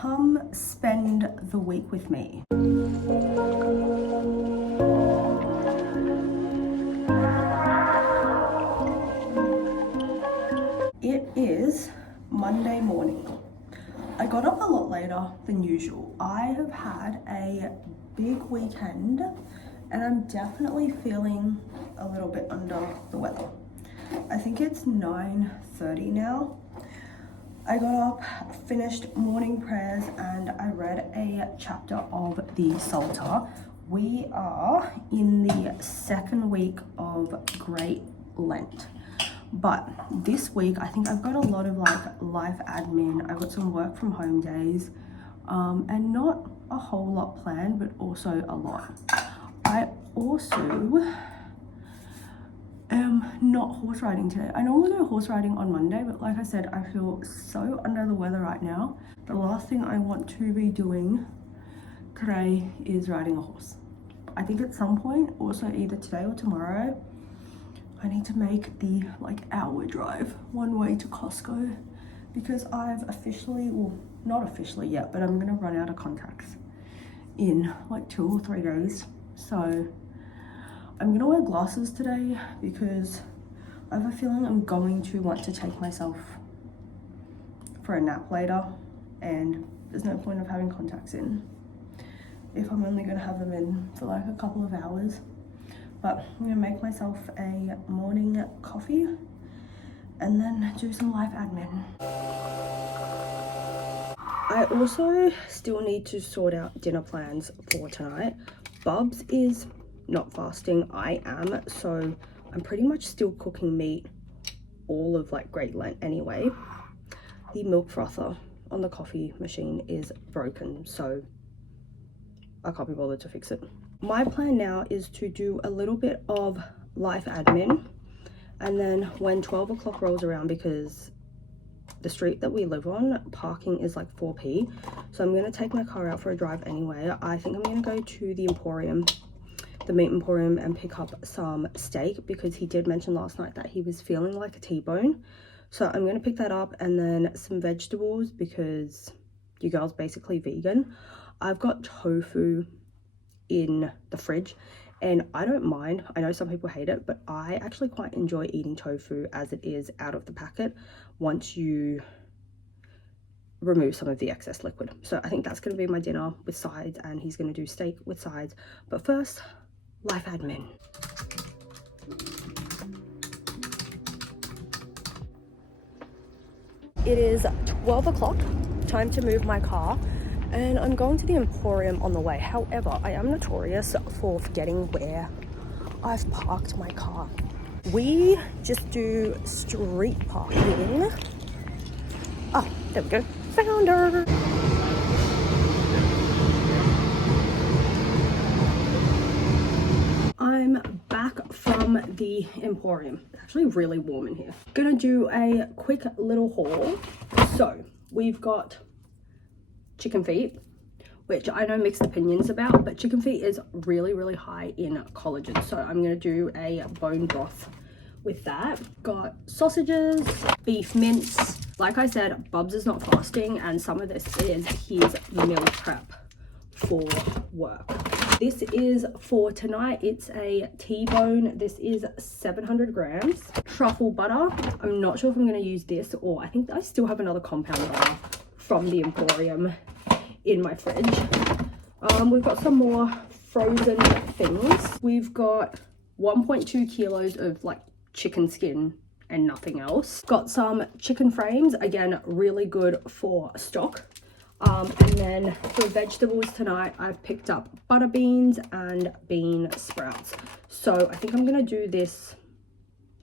come spend the week with me. It is Monday morning. I got up a lot later than usual. I have had a big weekend and I'm definitely feeling a little bit under the weather. I think it's 9:30 now. I got up, finished morning prayers, and I read a chapter of the Psalter. We are in the second week of Great Lent. But this week, I think I've got a lot of like life admin. I've got some work from home days, and not a whole lot planned, but also a lot. I also am not horse riding today. I normally go horse riding on Monday, but like I said, I feel so under the weather right now. The last thing I want to be doing today is riding a horse. I think at some point, also either today or tomorrow, I need to make the like hour drive one way to Costco, because I've officially, well, not officially yet, but I'm gonna run out of contacts in like 2 or 3 days. So I'm gonna wear glasses today because I have a feeling I'm going to want to take myself for a nap later, and there's no point of having contacts in if I'm only gonna have them in for like a couple of hours. But I'm gonna make myself a morning coffee and then do some life admin. I also still need to sort out dinner plans for tonight. Bubs is not fasting, I am, so I'm pretty much still cooking meat all of like Great Lent anyway. The milk frother on the coffee machine is broken, so I can't be bothered to fix it. My plan now is to do a little bit of life admin, and then when 12 o'clock rolls around, because the street that we live on, parking is like 4p, so I'm gonna take my car out for a drive anyway. I think I'm gonna go to the Emporium, the meat emporium, and pick up some steak, because he did mention last night that he was feeling like a T-bone. So I'm gonna pick that up, and then some vegetables, because your girl's basically vegan. I've got tofu in the fridge and I don't mind. I know some people hate it, but I actually quite enjoy eating tofu as it is out of the packet once you remove some of the excess liquid. So I think that's going to be my dinner with sides, and he's going to do steak with sides. But first, life admin. It is 12 o'clock, time to move my car, and I'm going to the Emporium on the way. However, I am notorious for forgetting where I've parked my car. We just do street parking. Oh, there we go, found her. I'm back from the Emporium. It's actually really warm in here. Gonna do a quick little haul. So we've got chicken feet, which I know mixed opinions about, but chicken feet is really, really high in collagen. So I'm gonna do a bone broth with that. Got sausages, beef mince. Like I said, Bubs is not fasting, and some of this is his meal prep for work. This is for tonight. It's a T-bone. This is 700 grams. Truffle butter. I'm not sure if I'm going to use this, or I think I still have another compound butter from the Emporium in my fridge. We've got some more frozen things. We've got 1.2 kilos of like chicken skin and nothing else. Got some chicken frames, again, really good for stock. And then for vegetables tonight, I've picked up butter beans and bean sprouts. So I think I'm gonna do this.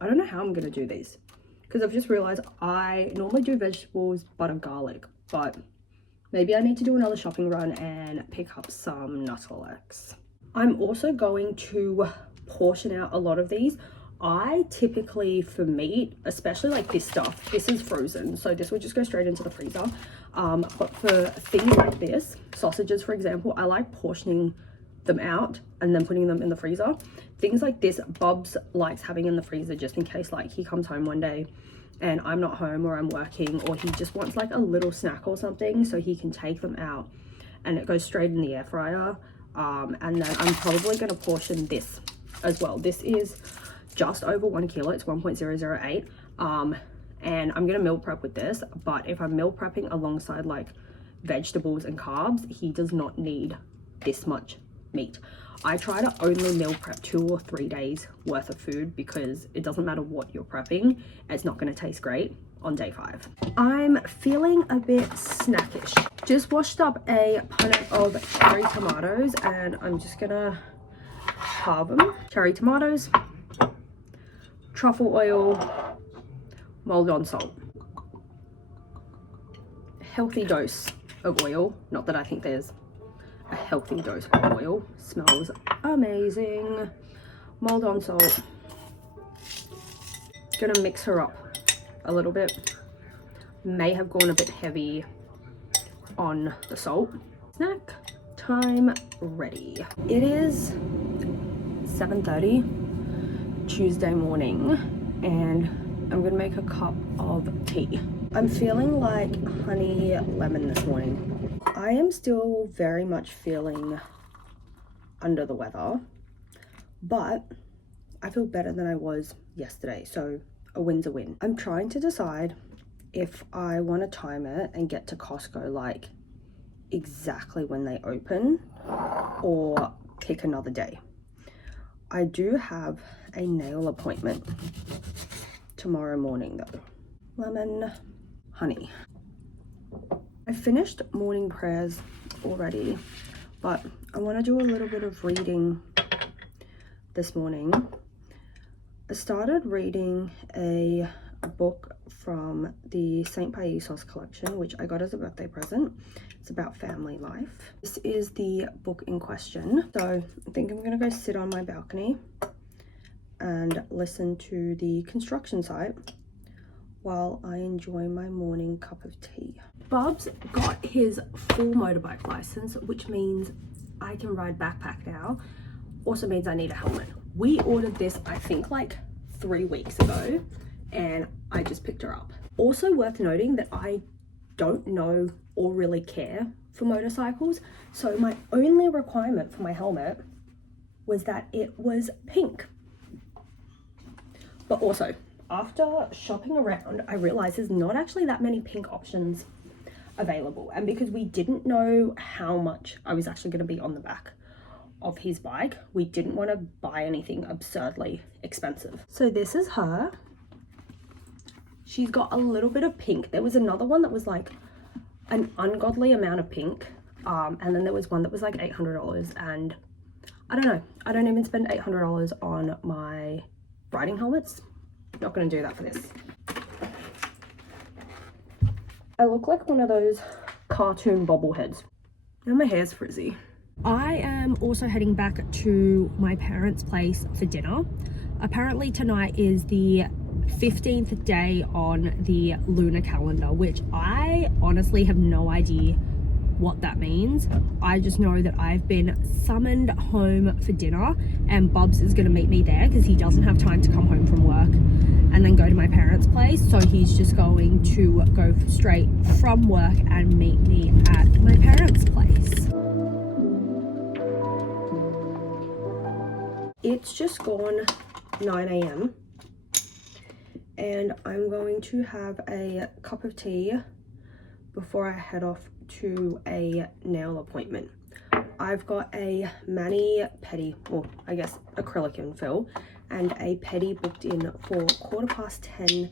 I don't know how I'm gonna do these, because I've just realized I normally do vegetables, butter, garlic, but maybe I need to do another shopping run and pick up some Nuttelex. I'm also going to portion out a lot of these. I typically, for meat, especially like this stuff, this is frozen, so this would just go straight into the freezer. But for things like this, sausages for example, I like portioning them out and then putting them in the freezer. Things like this, Bubs likes having in the freezer just in case like he comes home one day and I'm not home or I'm working, or he just wants like a little snack or something, so he can take them out and it goes straight in the air fryer. And then I'm probably going to portion this as well. This is just over 1 kilo. It's 1.008. And I'm going to meal prep with this, but if I'm meal prepping alongside like vegetables and carbs, he does not need this much meat. I try to only meal prep 2 or 3 days worth of food, because it doesn't matter what you're prepping, it's not going to taste great on day 5. I'm feeling a bit snackish. Just washed up a punnet of cherry tomatoes and I'm just gonna carve them. Cherry tomatoes, truffle oil, mold on salt. Healthy dose of oil. Not that I think there's a healthy dose of oil. Smells amazing. Mold on salt. Gonna mix her up a little bit. May have gone a bit heavy on the salt. Snack time ready. It is 7:30 Tuesday morning and I'm gonna make a cup of tea. I'm feeling like honey lemon this morning. I am still very much feeling under the weather, but I feel better than I was yesterday, so a win's a win. I'm trying to decide if I want to time it and get to Costco like exactly when they open, or pick another day. I do have a nail appointment tomorrow morning though. Lemon, honey. I finished morning prayers already, but I want to do a little bit of reading this morning. I started reading a book from the St. Paisos collection, which I got as a birthday present. It's about family life. This is the book in question. So I think I'm gonna go sit on my balcony and listen to the construction site while I enjoy my morning cup of tea. Bubs got his full motorbike license, which means I can ride backpack now. Also means I need a helmet. We ordered this, I think like 3 weeks ago, and I just picked her up. Also worth noting that I don't know or really care for motorcycles, so my only requirement for my helmet was that it was pink. But also, after shopping around, I realized there's not actually that many pink options available, and because we didn't know how much I was actually going to be on the back of his bike, we didn't want to buy anything absurdly expensive. So this is her. She's got a little bit of pink. There was another one that was like an ungodly amount of pink, and then there was one that was like $800, and I don't know, I don't even spend $800 on my riding helmets. Not going to do that for this. I look like one of those cartoon bobbleheads. Now my hair's frizzy. I am also heading back to my parents' place for dinner. Apparently tonight is the 15th day on the lunar calendar, which I honestly have no idea what that means. I just know that I've been summoned home for dinner, and Bubs is going to meet me there because he doesn't have time to come home from work and then go to my parents' place, so he's just going to go straight from work and meet me at my parents' place. It's just gone 9 a.m. and I'm going to have a cup of tea before I head off to a nail appointment. I've got a mani-pedi, or I guess acrylic infill, and a pedi booked in for 10:15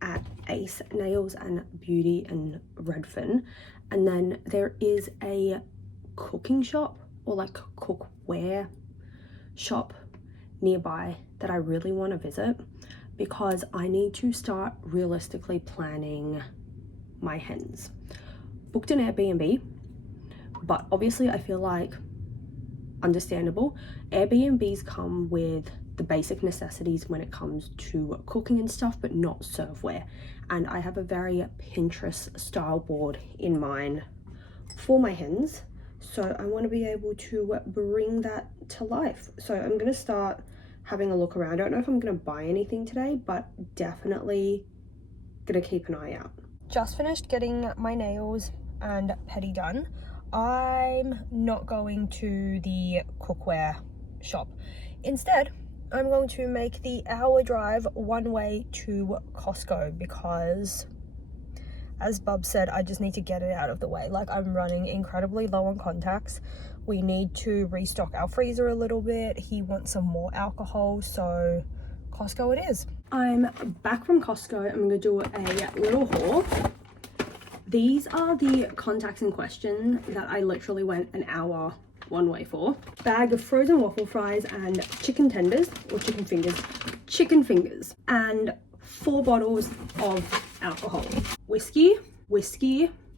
at Ace Nails and Beauty in Redfern. And then there is a cooking shop, or like cookware shop nearby that I really want to visit, because I need to start realistically planning my hens. Booked an Airbnb, but obviously I feel like, understandable, Airbnbs come with the basic necessities when it comes to cooking and stuff, but not serveware. And I have a very Pinterest style board in mind for my hens, so I want to be able to bring that to life. So I'm going to start having a look around. I don't know if I'm going to buy anything today, but definitely gonna keep an eye out. Just finished getting my nails and pedi done. I'm not going to the cookware shop. Instead, I'm going to make the hour drive one way to Costco because, as Bub said, I just need to get it out of the way. Like, I'm running incredibly low on contacts. We need to restock our freezer a little bit. He wants some more alcohol, so Costco it is. I'm back from Costco. I'm gonna do a little haul. These are the contacts in question that I literally went an hour one way for. Bag of frozen waffle fries and chicken tenders, or chicken fingers, and 4 bottles of alcohol. Whiskey,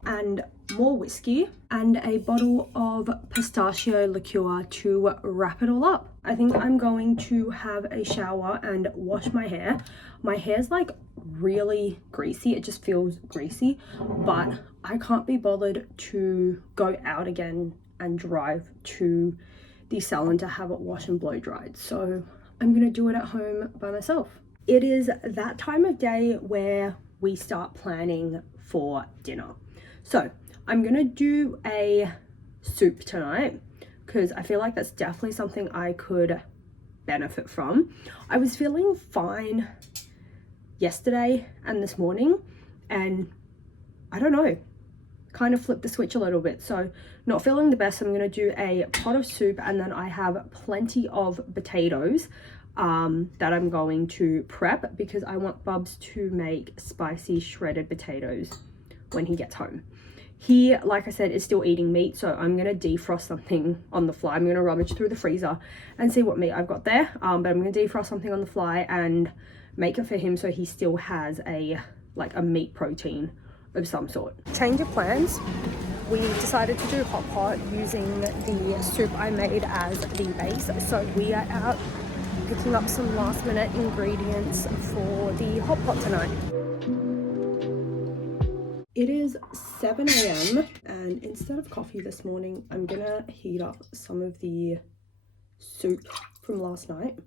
and more whiskey, and a bottle of pistachio liqueur to wrap it all up. I think I'm going to have a shower and wash my hair. My hair's like really greasy, it just feels greasy, but I can't be bothered to go out again and drive to the salon to have it wash and blow dried, so I'm gonna do it at home by myself. It is that time of day where we start planning for dinner. So I'm gonna do a soup tonight because I feel like that's definitely something I could benefit from. I was feeling fine yesterday and this morning, and I don't know, kind of flipped the switch a little bit. So not feeling the best. I'm gonna do a pot of soup, and then I have plenty of potatoes that I'm going to prep because I want Bubs to make spicy shredded potatoes when he gets home. He, like I said, is still eating meat, so I'm gonna defrost something on the fly. I'm gonna rummage through the freezer and see what meat I've got there, but I'm gonna defrost something on the fly and make it for him so he still has a meat protein of some sort. Change of plans. We decided to do hot pot using the soup I made as the base, so we are out picking up some last minute ingredients for the hot pot tonight. It is 7 a.m. and instead of coffee this morning, I'm gonna heat up some of the soup from last night.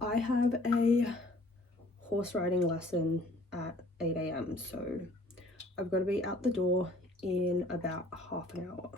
I have a horse riding lesson at 8 a.m. so I've got to be out the door in about half an hour.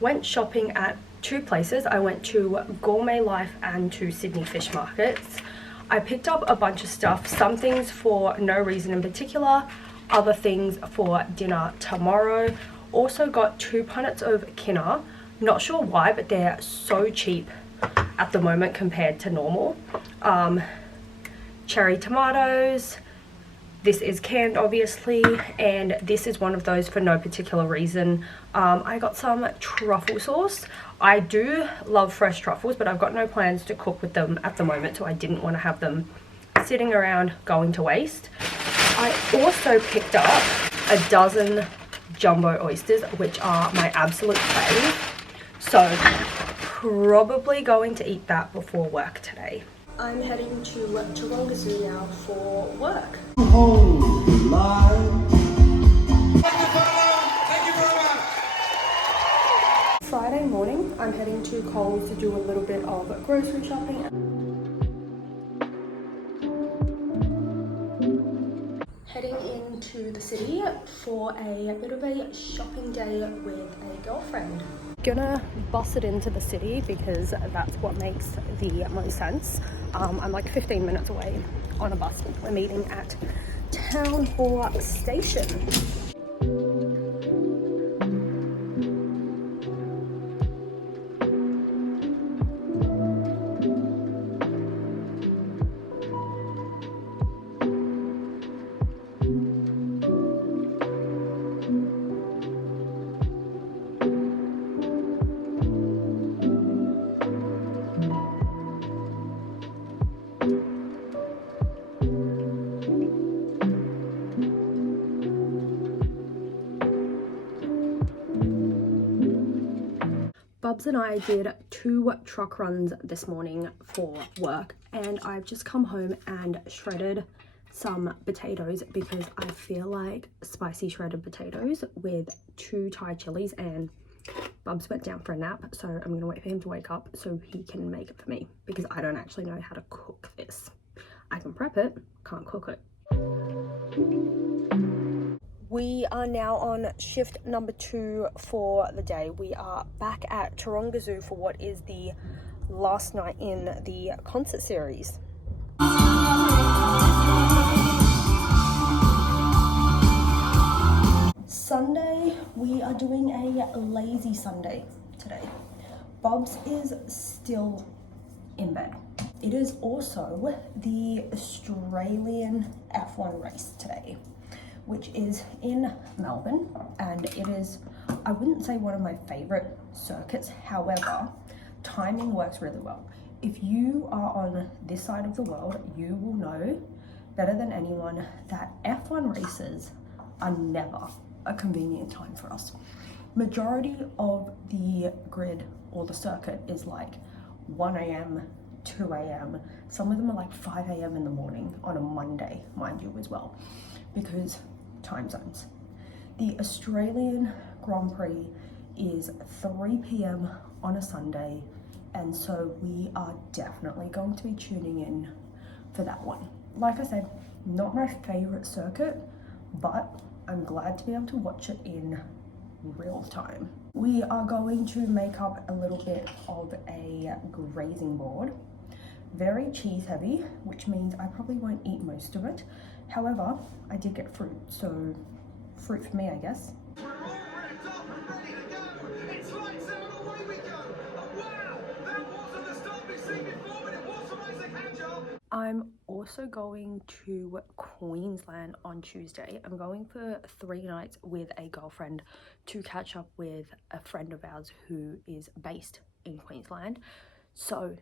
Went shopping at 2 places. I went to Gourmet Life and to Sydney Fish Markets. I picked up a bunch of stuff, some things for no reason in particular, other things for dinner tomorrow. Also got 2 punnets of quinoa. Not sure why, but they're so cheap at the moment compared to normal. Cherry tomatoes. This is canned, obviously, and this is one of those for no particular reason. I got some truffle sauce. I do love fresh truffles, but I've got no plans to cook with them at the moment, so I didn't want to have them sitting around going to waste. I also picked up a dozen jumbo oysters, which are my absolute fave. So probably going to eat that before work today. I'm heading to Geelong Zoo now for work. Friday morning, I'm heading to Coles to do a little bit of grocery shopping. Heading into the city for a bit of a shopping day with a girlfriend. Gonna bus it into the city because that's what makes the most sense. I'm like 15 minutes away on a bus. We're meeting at Town Hall Station. Bubs and I did 2 truck runs this morning for work, and I've just come home and shredded some potatoes because I feel like spicy shredded potatoes with 2 Thai chilies, and Bubs went down for a nap, so I'm gonna wait for him to wake up so he can make it for me because I don't actually know how to cook this. I can prep it, can't cook it. We are now on shift number 2 for the day. We are back at Taronga Zoo for what is the last night in the concert series. Sunday, we are doing a lazy Sunday today. Bubs is still in bed. It is also the Australian F1 race today, which is in Melbourne, and it is, I wouldn't say one of my favorite circuits. However, timing works really well. If you are on this side of the world, you will know better than anyone that F1 races are never a convenient time for us. Majority of the grid or the circuit is like 1 a.m, 2 a.m. Some of them are like 5 a.m. in the morning on a Monday, mind you, as well, because time zones. The Australian Grand Prix is 3 p.m. on a Sunday, and so we are definitely going to be tuning in for that one. Like I said, not my favorite circuit, but I'm glad to be able to watch it in real time. We are going to make up a little bit of a grazing board. Very cheese heavy, which means I probably won't eat most of it. However, I did get fruit, so fruit for me, I guess. We're all wrapped up and ready to go. It's lights out, away we go. Oh, wow, that wasn't the stuff we've seen before, but it was some Isaac Hatcher. I'm also going to Queensland on Tuesday. I'm going for 3 nights with a girlfriend to catch up with a friend of ours who is based in Queensland. So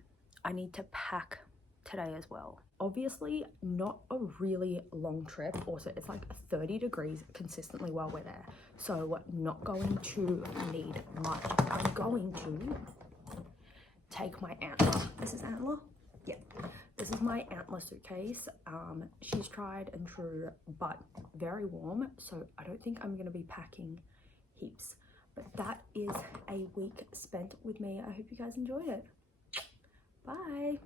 I need to pack today as well. Obviously not a really long trip. Also, it's like 30 degrees consistently while we're there, so not going to need much. I'm going to take my antler. This is antler? Yeah, this is my antler suitcase. She's tried and true, but very warm, so I don't think I'm gonna be packing heaps. But that is a week spent with me. I hope you guys enjoyed it. Bye.